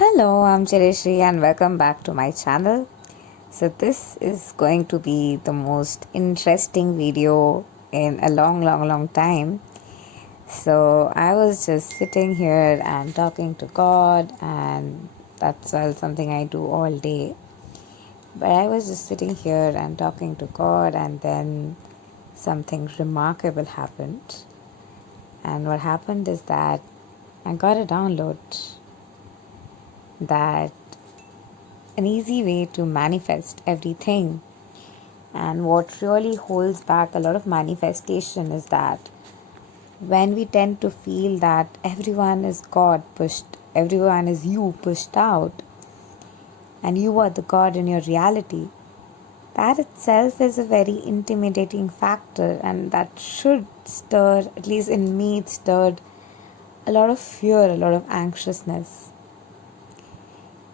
Hello, I'm Chirasree and welcome back to my channel. So this is going to be the most interesting video in a long time. So I was just sitting here and talking to God, and that's something I do all day. But I was just sitting here and talking to God, and then something remarkable happened. And what happened is that I got a download that an easy way to manifest everything. And what really holds back a lot of manifestation is that when we tend to feel that everyone is God pushed, everyone is you pushed out, and you are the God in your reality, that itself is a very intimidating factor, and that should stir, at least in me, it stirred a lot of fear, a lot of anxiousness.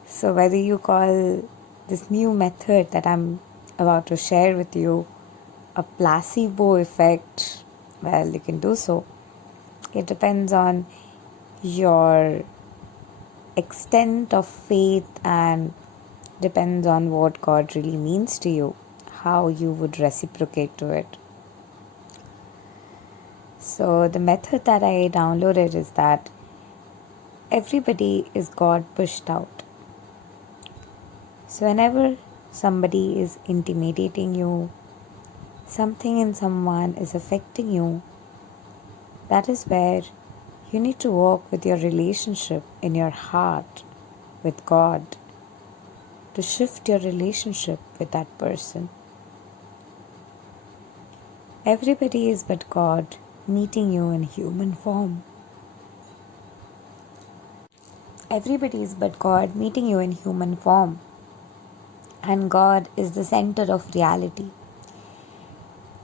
So, whether you call this new method that I'm about to share with you a placebo effect, well, you can do so. It depends on your extent of faith and depends on what God really means to you, how you would reciprocate to it. So, the method that I downloaded is that everybody is God pushed out. So, whenever somebody is intimidating you, something in someone is affecting you, that is where you need to work with your relationship in your heart with God to shift your relationship with that person. Everybody is but God meeting you in human form. Everybody is but God meeting you in human form. And God is the center of reality.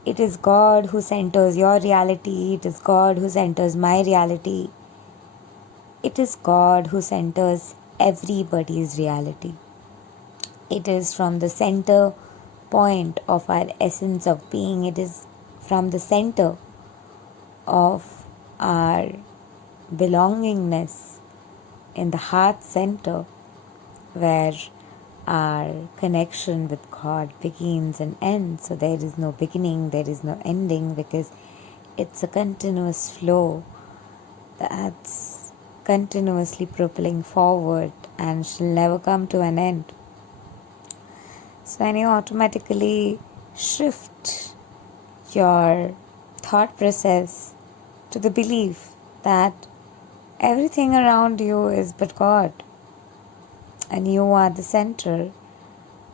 It is God who centers your reality. It is God who centers my reality. It is God who centers everybody's reality. It is from the center point of our essence of being. It is from the center of our belongingness in the heart center where our connection with God begins and ends. So there is no beginning, there is no ending, because it's a continuous flow that's continuously propelling forward and shall never come to an end. So when you automatically shift your thought process to the belief that everything around you is but God, and you are the center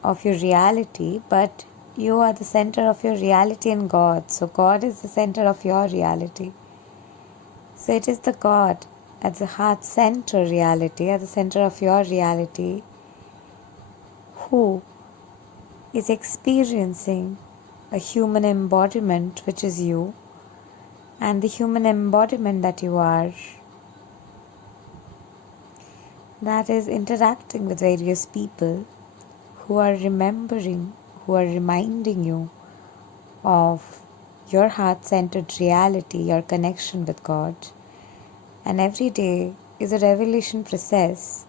of your reality, but you are the center of your reality in God. So God is the center of your reality. So it is the God at the heart center reality, at the center of your reality, who is experiencing a human embodiment, which is you, and the human embodiment that you are, that is interacting with various people who are remembering, who are reminding you of your heart-centered reality, your connection with God. And every day is a revelation process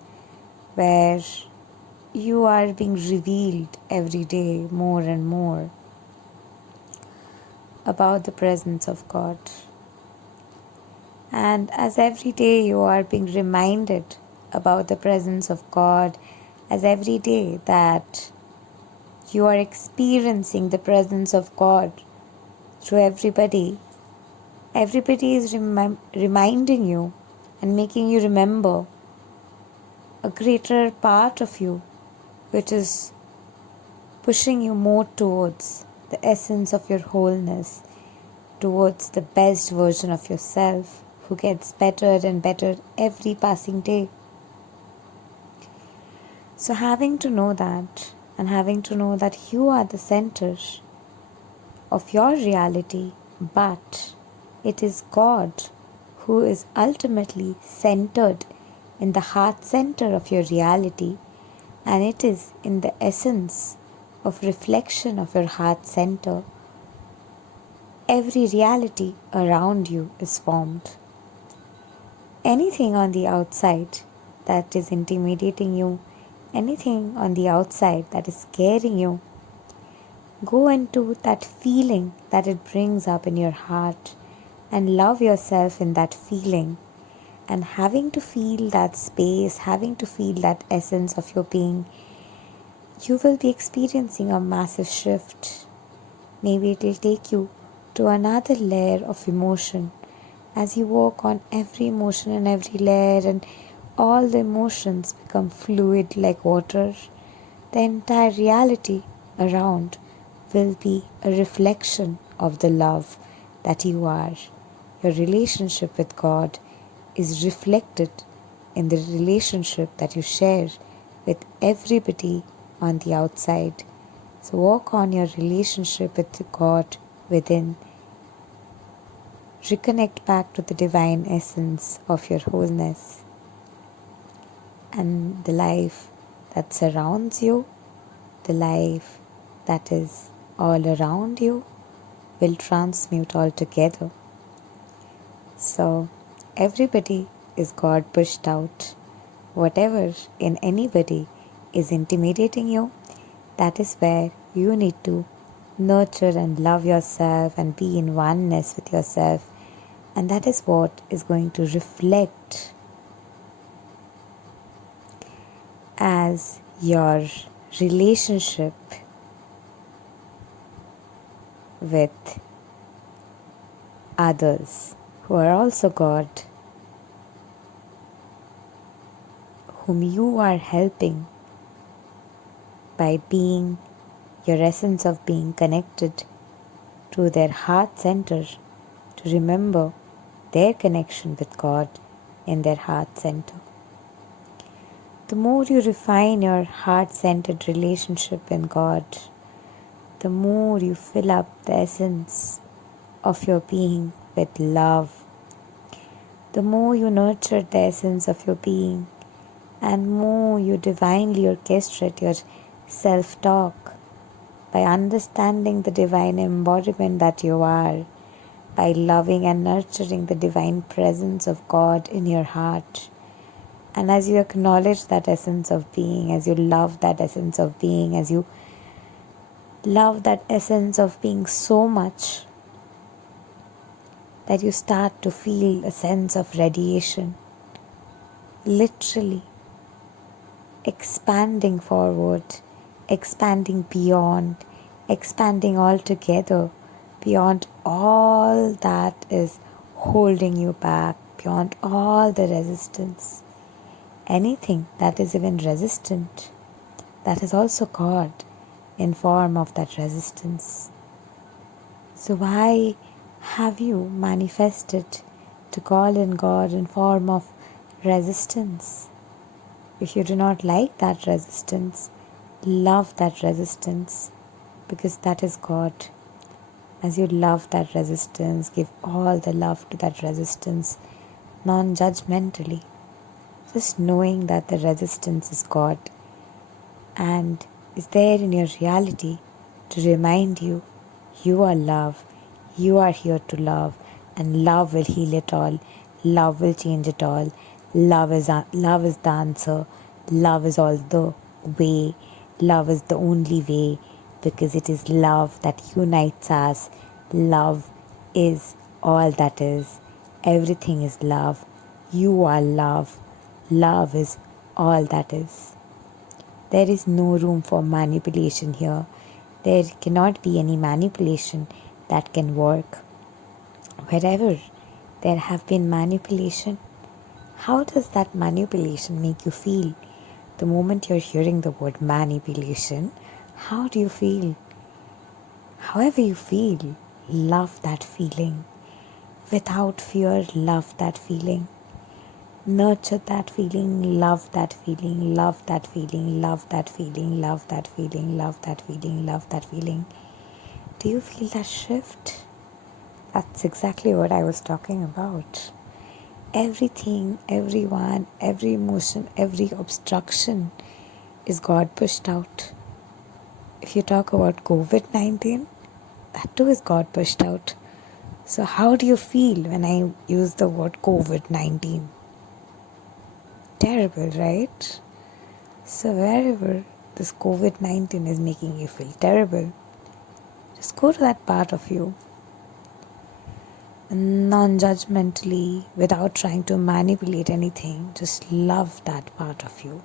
where you are being revealed every day more and more about the presence of God. And as every day you are being reminded about the presence of God, as every day that you are experiencing the presence of God through everybody is reminding you and making you remember a greater part of you, which is pushing you more towards the essence of your wholeness, towards the best version of yourself, who gets better and better every passing day. So having to know that, and having to know that you are the center of your reality, but it is God who is ultimately centered in the heart center of your reality, and it is in the essence of reflection of your heart center every reality around you is formed. Anything on the outside that is intimidating you, anything on the outside that is scaring you, go into that feeling that it brings up in your heart and love yourself in that feeling. And having to feel that space, having to feel that essence of your being, you will be experiencing a massive shift. Maybe it will take you to another layer of emotion as you work on every emotion and every layer, and all the emotions become fluid like water. The entire reality around will be a reflection of the love that you are. Your relationship with God is reflected in the relationship that you share with everybody on the outside. So work on your relationship with God within. Reconnect back to the divine essence of your wholeness, and the life that surrounds you, the life that is all around you, will transmute altogether. So everybody is God pushed out. Whatever in anybody is intimidating you, that is where you need to nurture and love yourself and be in oneness with yourself. And that is what is going to reflect as your relationship with others who are also God, whom you are helping by being your essence of being connected to their heart center, to remember their connection with God in their heart center. The more you refine your heart-centered relationship in God, the more you fill up the essence of your being with love, the more you nurture the essence of your being, and more you divinely orchestrate your self-talk by understanding the divine embodiment that you are, by loving and nurturing the divine presence of God in your heart. And as you acknowledge that essence of being, as you love that essence of being, as you love that essence of being so much that you start to feel a sense of radiation, literally expanding forward, expanding beyond, expanding altogether, beyond all that is holding you back, beyond all the resistance. Anything that is even resistant, that is also God in form of that resistance. So why have you manifested to call in God in form of resistance? If you do not like that resistance, love that resistance, because that is God. As you love that resistance, give all the love to that resistance, non-judgmentally. Just knowing that the resistance is God and is there in your reality to remind you, you are love, you are here to love, and love will heal it all, love will change it all, love is the answer, love is all the way, love is the only way, because it is love that unites us. Love is all that is, everything is love, you are love. Love is all that is. There is no room for manipulation here. There cannot be any manipulation that can work. Wherever there have been manipulation, how does that manipulation make you feel? The moment you're hearing the word manipulation, how do you feel? However you feel, love that feeling. Without fear, love that feeling. Nurture that feeling, love that feeling, love that feeling, love that feeling, love that feeling, love that feeling, love that feeling. Do you feel that shift? That's exactly what I was talking about. Everything, everyone, every emotion, every obstruction is God pushed out. If you talk about COVID-19, that too is God pushed out. So how do you feel when I use the word COVID-19? terrible, right? So wherever this COVID-19 is making you feel terrible, just go to that part of you, non-judgmentally, without trying to manipulate anything. Just love that part of you.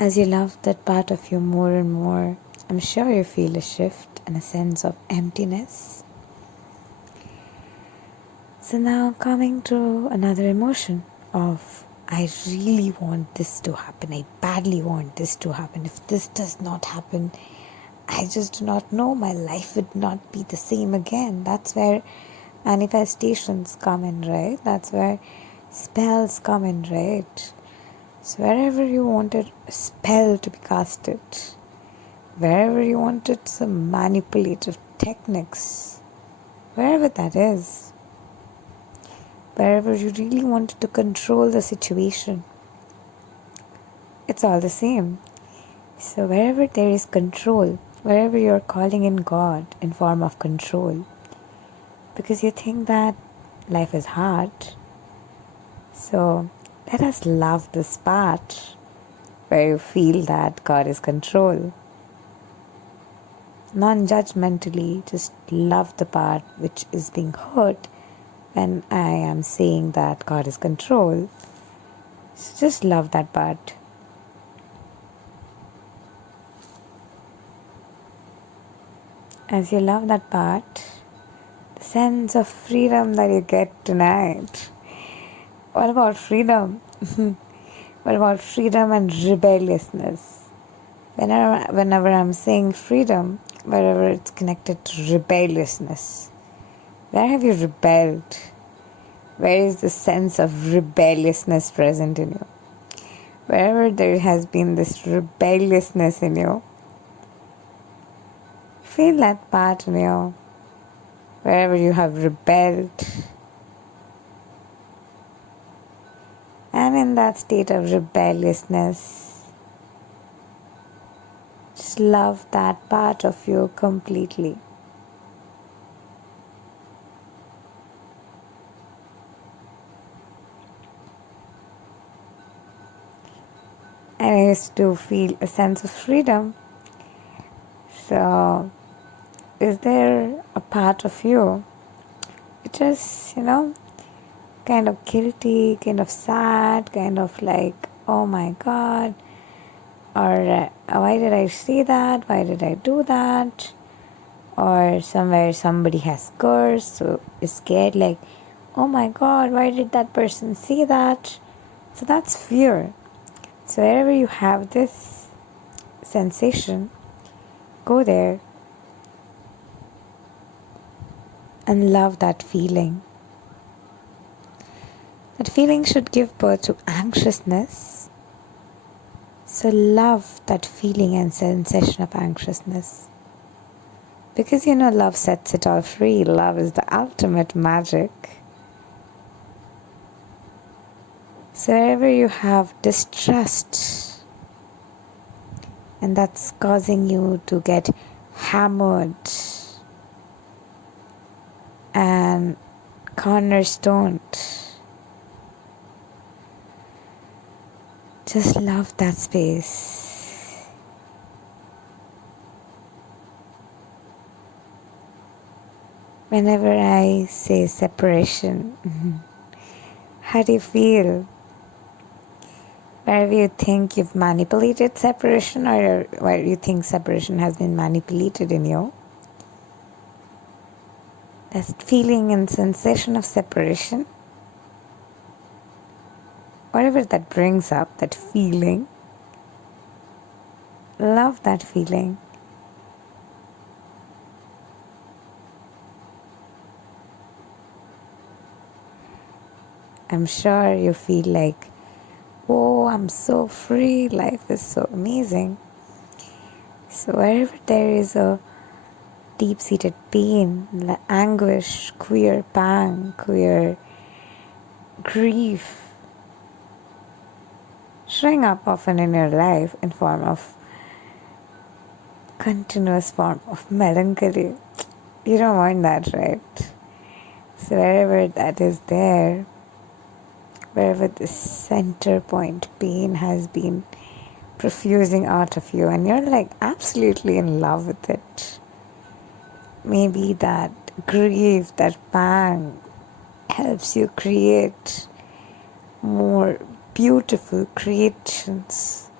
As you love that part of you more and more, I'm sure you feel a shift and a sense of emptiness. So now coming to another emotion of I really want this to happen. I badly want this to happen. If this does not happen, I just do not know. My life would not be the same again. That's where manifestations come in, right? That's where spells come in, right? So wherever you wanted a spell to be casted, wherever you wanted some manipulative techniques, wherever that is, wherever you really wanted to control the situation, it's all the same. So wherever there is control, wherever you're calling in God in form of control, because you think that life is hard, so let us love this part where you feel that God is control. Non-judgmentally, just love the part which is being hurt when I am saying that God is control. So just love that part. As you love that part, the sense of freedom that you get tonight. What about freedom? What about freedom and rebelliousness? Whenever I'm saying freedom, wherever it's connected to rebelliousness, where have you rebelled? Where is the sense of rebelliousness present in you? Wherever there has been this rebelliousness in you, feel that part in you. Wherever you have rebelled, and in that state of rebelliousness, just love that part of you completely. And I used to feel a sense of freedom. So, is there a part of you which is, kind of guilty, kind of sad, kind of like, oh my God, or why did I say that? Why did I do that? Or somewhere somebody has cursed, so is scared, like, oh my God, why did that person say that? So that's fear. So wherever you have this sensation, go there and love that feeling. That feeling should give birth to anxiousness. So love that feeling and sensation of anxiousness. Because love sets it all free. Love is the ultimate magic. So wherever you have distrust, and that's causing you to get hammered and cornerstoned, just love that space. Whenever I say separation, how do you feel? Wherever you think you've manipulated separation, or where you think separation has been manipulated in you, that feeling and sensation of separation, whatever that brings up, that feeling, love that feeling. I'm sure you feel like, oh, I'm so free, life is so amazing. So wherever there is a deep-seated pain, anguish, queer pang, queer grief, showing up often in your life in form of continuous form of melancholy. You don't want that, right? So wherever that is there, wherever the center point pain has been profusing out of you and you're like absolutely in love with it, maybe that grief, that pang helps you create more beautiful creations.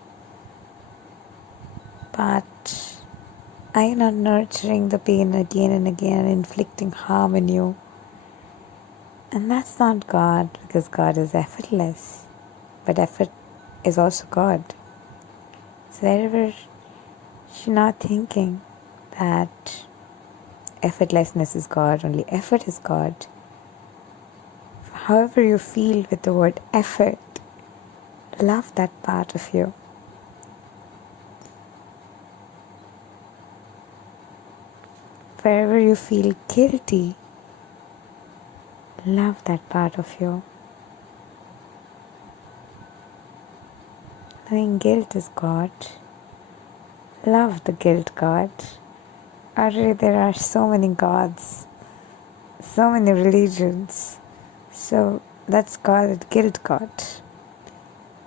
But are you not nurturing the pain again and again, inflicting harm in you? And that's not God, because God is effortless. But effort is also God. So wherever you're not thinking that effortlessness is God, only effort is God, however you feel with the word effort, love that part of you. Wherever you feel guilty, love that part of you. Knowing guilt is God, love the guilt God. Already there are so many gods, so many religions. So let's call it guilt God.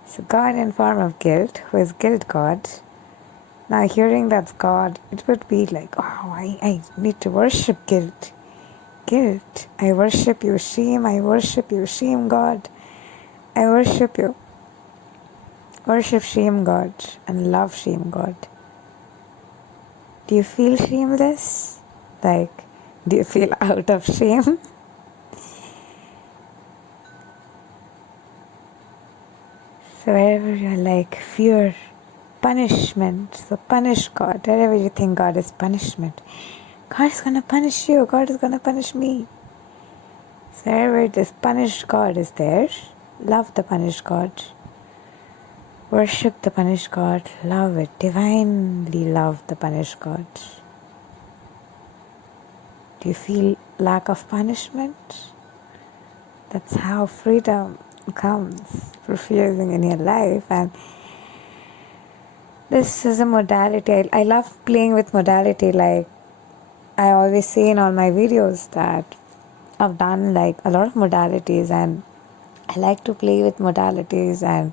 So God in form of guilt, who is guilt God. Now hearing that's God, it would be like, oh, I need to worship guilt. Guilt, I worship you. Shame, I worship you. Shame God, I worship you. Worship shame God and love shame God. Do you feel shameless? Like, do you feel out of shame? So wherever you're like fear, punishment, so punish God. Wherever you think God is punishment, God is going to punish you. God is going to punish me. So wherever this punished God is there, love the punished God. Worship the punished God. Love it. Divinely love the punished God. Do you feel lack of punishment? That's how freedom comes, profusing in your life. And this is a modality. I love playing with modality. Like I always say in all my videos that I've done like a lot of modalities, and I like to play with modalities, and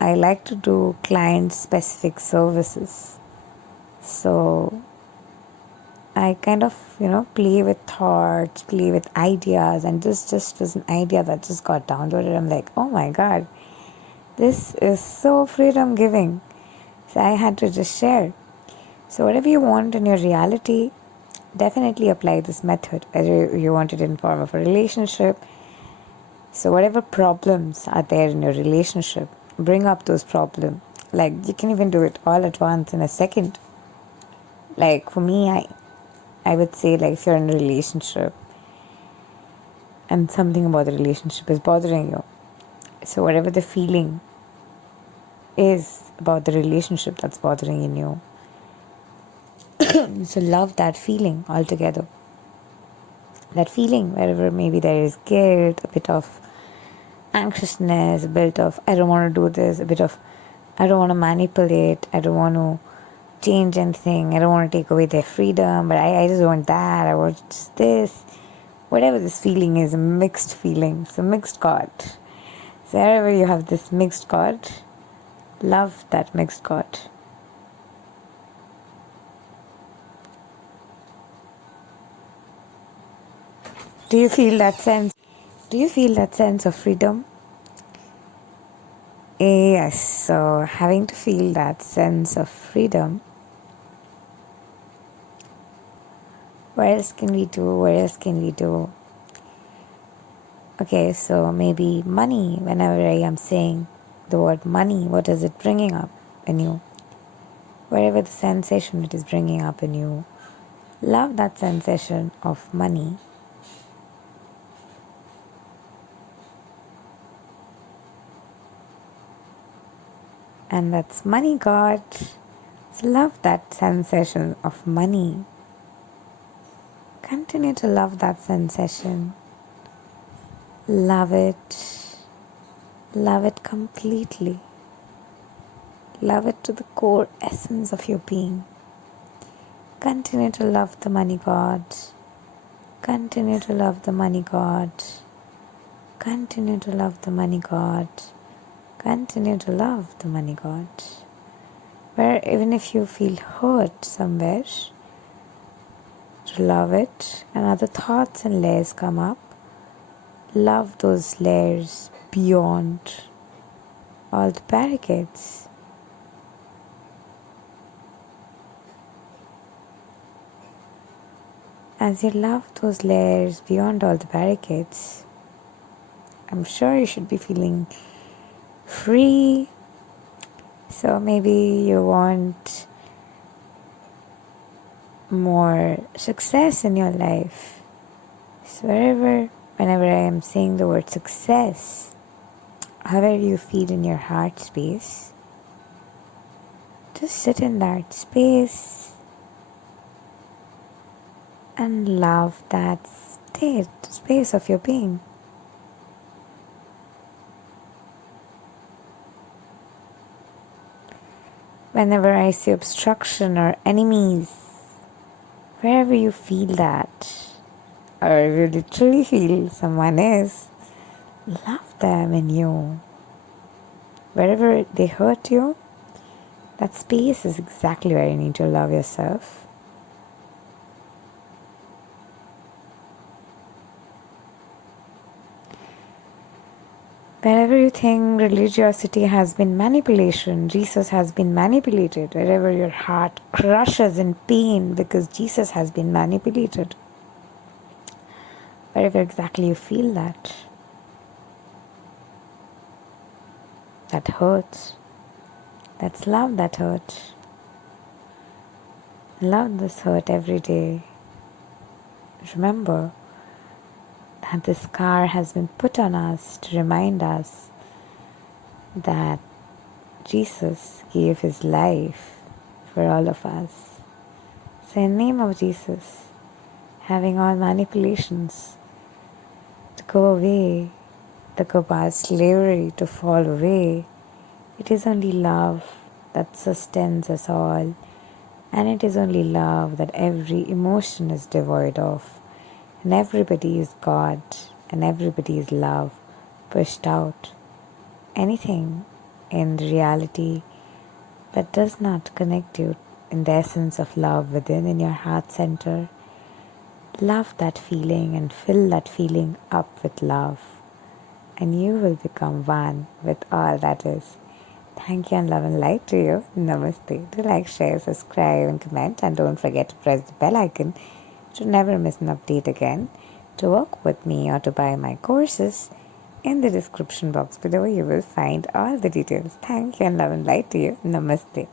I like to do client specific services. So I kind of, play with thoughts, play with ideas, and this just was an idea that just got downloaded. I'm like, oh my God, this is so freedom giving. So I had to just share. So whatever you want in your reality, definitely apply this method. Whether you want it in form of a relationship. So whatever problems are there in your relationship, bring up those problems. Like you can even do it all at once in a second. Like for me, I would say, like, if you're in a relationship and something about the relationship is bothering you, so whatever the feeling is about the relationship that's bothering in you, so love that feeling altogether. That feeling, wherever maybe there is guilt, a bit of anxiousness, a bit of I don't want to do this, a bit of I don't want to manipulate, I don't want to change anything, I don't want to take away their freedom, but I just want that, I want just this. Whatever this feeling is, a mixed feeling, it's a mixed God. So wherever you have this mixed God, love that mixed God. Do you feel that sense? Do you feel that sense of freedom? Yes, so having to feel that sense of freedom, what else can we do? Okay, so maybe money. Whenever I am saying the word money, what is it bringing up in you? Wherever the sensation it is bringing up in you, love that sensation of money. And that's money God. So love that sensation of money. Continue to love that sensation. Love it. Love it completely. Love it to the core essence of your being. Continue to love the money god. Continue to love the money god. Continue to love the money god. Continue to love the money god. Where even if you feel hurt somewhere, to love it, and other thoughts and layers come up, love those layers beyond all the barricades. As you love those layers beyond all the barricades, I'm sure you should be feeling free. So maybe you want more success in your life. So whenever I am saying the word success, however you feel in your heart space, just sit in that space and love that space of your being. Whenever I see obstruction or enemies, wherever you feel that, or you literally feel someone is, love them in you. Wherever they hurt you, that space is exactly where you need to love yourself. Wherever you think religiosity has been manipulation, Jesus has been manipulated. Wherever your heart crushes in pain because Jesus has been manipulated. Wherever exactly you feel that hurts. Let's love that hurt. Love this hurt every day. Remember that this scar has been put on us to remind us that Jesus gave his life for all of us. So in the name of Jesus, having all manipulations to go away, the Gopal slavery to fall away, it is only love that sustains us all, and it is only love that every emotion is devoid of, and everybody is God, and everybody is love pushed out. Anything in the reality that does not connect you in the essence of love within in your heart center, love that feeling and fill that feeling up with love, and you will become one with all that is. Thank you and love and light to you. Namaste. Do like, share, subscribe and comment, and don't forget to press the bell icon to never miss an update again. To work with me or to buy my courses, in the description box below you will find all the details. Thank you and love and light to you. Namaste.